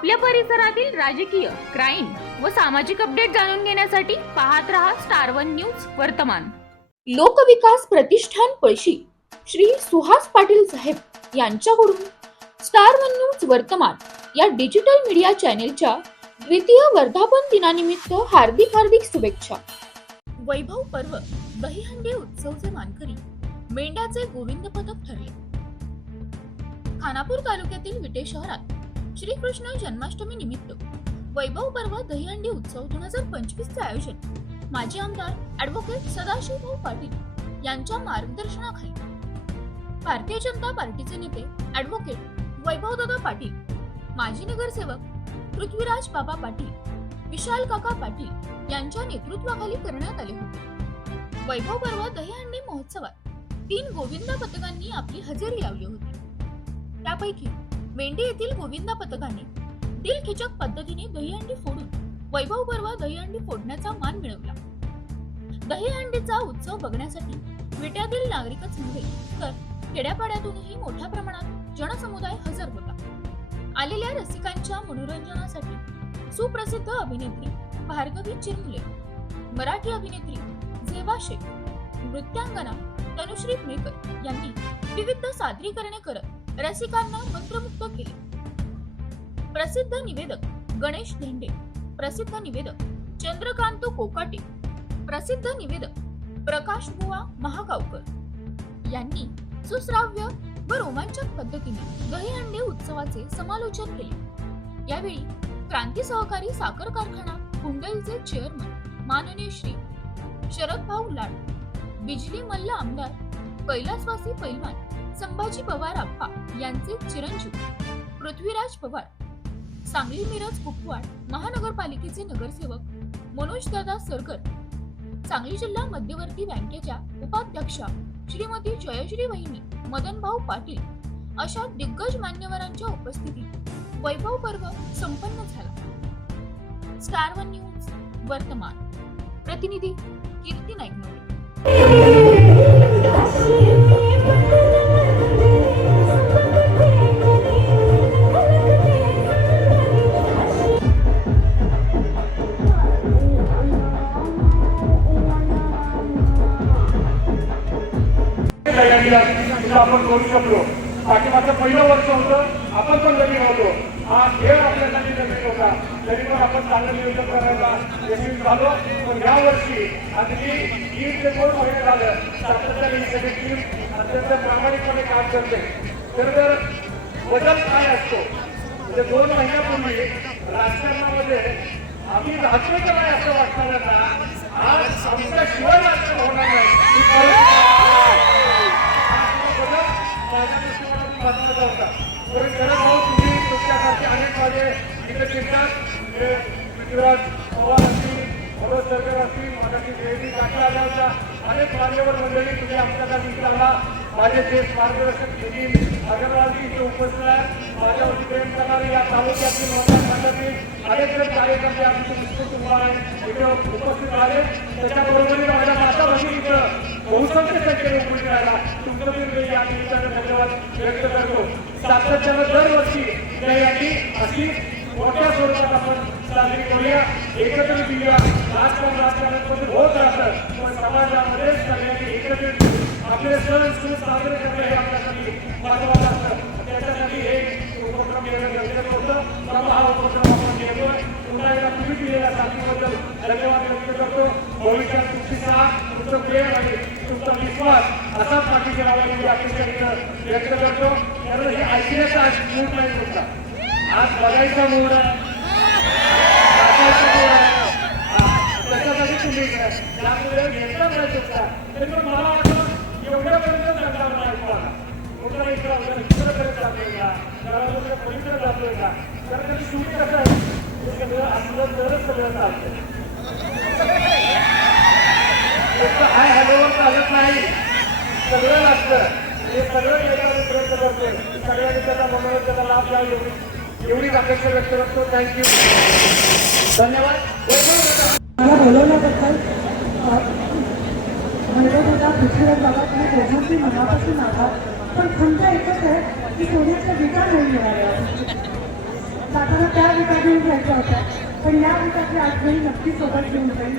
आपल्या परिसरातील राजकीय क्राईम व सामाजिक अपडेट जाणून घेण्यासाठी पाहत रहा स्टार वन न्यूज वर्तमान. लोकविकास प्रतिष्ठान पळशी श्री सुहास पाटील साहेब यांच्याकडून स्टार वन न्यूज वर्तमान या डिजिटल मीडिया चॅनेलच्या द्वितीय वर्धापन दिनानिमित्त हार्दिक हार्दिक शुभेच्छा. वैभव पर्व दहीहंडी उत्सवचे मानकरी मेंढ्याचे गोविंद पदक ठरले. खानापूर तालुक्यातील विटे शहरात श्रीकृष्ण जन्माष्टमी निमित्त वैभव पर्व दहीहंडी उत्सव दोन हजार पंचवीस चे आयोजन. माजी आमदार ऍडव्होकेट सदाशिवभाऊ पाटील यांच्या मार्गदर्शनाखाली. भारतीय जनता पार्टीचे नेते ऍडव्होकेट वैभवदादा पाटील माजी नगरसेवक पृथ्वीराज बाबा पाटील विशाल काका पाटील यांच्या नेतृत्वाखाली करण्यात आले होते. वैभव पर्व दहीहंडी महोत्सवात तीन गोविंदा पथकांनी आपली हजेरी लावली होती. त्यापैकी मेंढी येथील गोविंदा पथकाने दिलखिचक पद्धतीने दहीहंडी फोडून वैभव पर्व दहीहंडी फोडण्याचा मान मिळवला. दहीहंडीचा उत्सव बघण्यासाठी विट्यातील नागरिकच नव्हे तर खेड्यापाड्यातूनही मोठ्या प्रमाणात जनसमुदाय हजर होता. आलेल्या रसिकांच्या मनोरंजनासाठी सुप्रसिद्ध अभिनेत्री भार्गवी चिरमुले मराठी अभिनेत्री झेवा शेख नृत्यांगना तनुश्री मेकर यांनी विविध सादरीकरणे करत रसिकांना मंत्रमुक्त केले. प्रसिद्ध निवेदक गणेश धेंडे प्रसिद्ध निवेदक चंद्रकांत कोकाटे प्रसिद्ध निवेदक प्रकाश बुवा महागावकर यांनी सुश्राव्य व रोमांचक पद्धतीने दहीहंडी उत्सवाचे समालोचन केले. यावेळी क्रांती सहकारी साखर कारखाना कुंडलचे चेअरमन माननीय श्री शरद भाऊ लाड बिजली मल्ल आमदार कैलासवासी पैलवान संभाजी पवार आप्पा यांचे चिरंजीव. पृथ्वीराज पवार सांगली मिरज कुपवाड महानगरपालिकेचे नगरसेवक मनोजदादा सरकर सांगली जिल्हा मध्यवर्ती बँकेच्या उपाध्यक्षा श्रीमती जयश्री वहिनी मदनभाऊ पाटील अशा दिग्गज मान्यवरांच्या उपस्थितीत वैभव पर्व संपन्न झाला. स्टार वन न्यूज वर्तमान. प्रतिनिधी कीर्ती नाईक तयारीला सुद्धा आपण करू शकलो. पाठीमागचं पहिलं वर्ष होतं आपण पण नवीन होतो. हा खेळ आपल्यासाठी नवीन होता. तरी पण आपण चांगलं नियोजन करायला यशस्वी झालो. पण या वर्षी अगदी तीन ते दोन महिने झालं. सातत्याने ही सगळी टीम अत्यंत प्रामाणिकपणे काम करते. तर तर बदल काय असतो म्हणजे दोन महिन्यापूर्वी राजकारणामध्ये आम्ही राहतो काय नाही असं वाटणाऱ्यांना आज आमच्या शिवाय राजकारण होणार नाही. अनेक मान्यवर मंडळी तुम्ही आमच्या मित्राला माझे देश मार्गदर्शक नितीन अगरवालजी इथे उपस्थित आहे. माझ्यावरती प्रेम करणारे या तालुक्यातील मतदारसंघातील अनेक जण कार्यकर्ते आमचे विस्तृत आहे. इथे उपस्थित आले. त्याच्याबरोबरीने माझ्या माता भगिनी इथं बहुसंख्य संख्येने उपस्थित राहिला. तुमचं मी या निमित्तानं धन्यवाद व्यक्त करतो. सातत्यानं दरवर्षी या यादी अशी मोठ्या स्वरूपात आपण साजरी करूया. एकत्र येऊया. राजकारण राजकारणामध्ये होत राहतं पण समाजामध्ये सगळ्यांनी एकत्रित येऊन आपले सण सूर साजरे करणं हे आपल्यासाठी महत्वाचं असतं त्याच्यासाठी हे उपक्रम येणं गरजेचं होतं मला हा उपक्रम आपण घेतोय पुन्हा एकदा तुम्ही दिलेल्या साथीबद्दल धन्यवाद व्यक्त करतो भविष्यात तुमची साथ तुमचं प्रेम आणि तुमचा विश्वास असाच पाठीशी राहावा मी अपेक्षा इथं व्यक्त करतो. कारण हे ऐकण्याचा आज मूड नाही तुमचा. आज बघायचा मूड आहे. नाचायचा मूड आहे. हा, त्याच्यासाठी तुम्ही इकडे आहे. त्यामुळे घेतला नाही तुमचा. तरी पण मला वाटतं एवढ्यापर्यंत जगणार नाही तुम्हाला कुठला इकडं वगैरे इकडं करत जातोय का? घरामध्ये पलीकडे जातोय का? कारण त्याची शेवटी कसं आहे हे सगळं असलं तरच सगळं चालतंय फक्त हाय हॅलोवर चालत नाही. सगळं लागतं. हे सगळं केल्यावर प्रयत्न करतोय सगळ्यांनी त्याचा मनोरंजनाचा लाभ घ्यावा. एवढी एवढीच अपेक्षा व्यक्त करतो. थँक्यू धन्यवाद. मला बोलवल्याबद्दल मला पृथ्वीराज बाबा तुम्ही दोघांची मनापासून आभार. पण खंत एकच आहे की सोन्याचा विका नाही मिळाल्या सातारा त्या विकास जायचा होता. पण या विकासची आठवणी नक्की सोबत घेऊन जाईल.